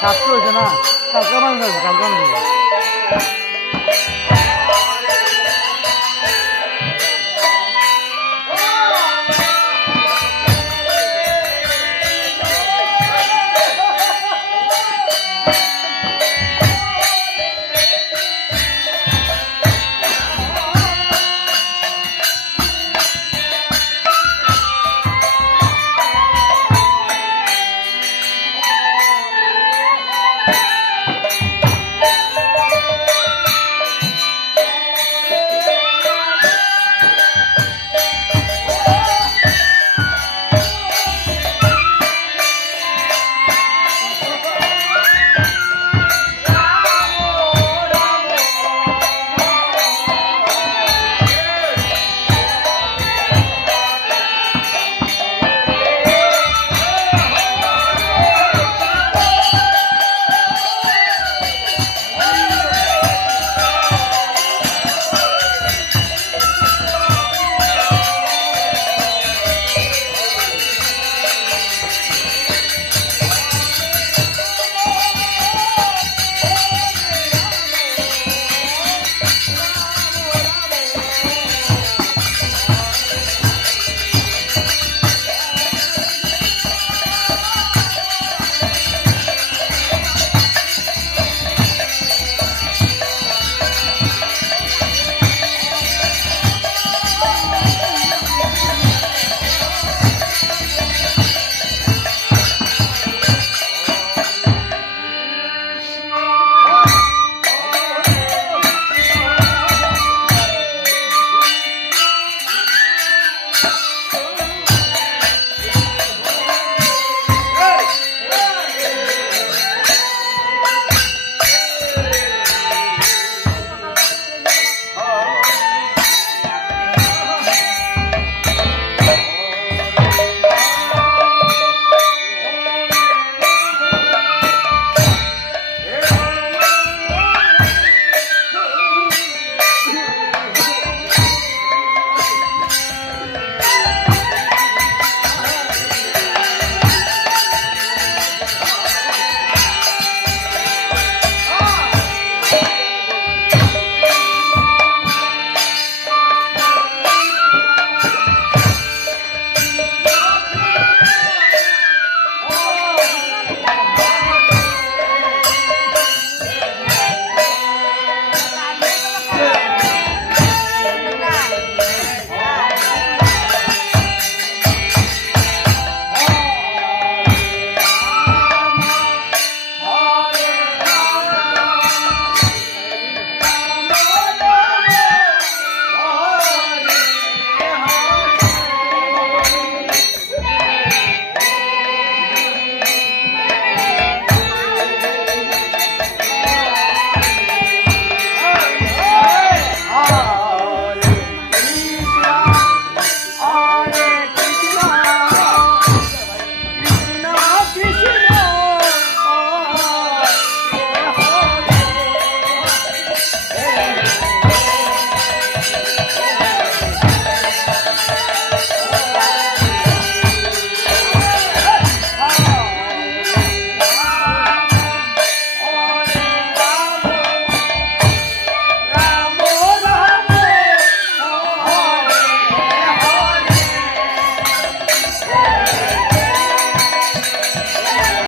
다 풀어주나? 잠깐만, 잠깐만.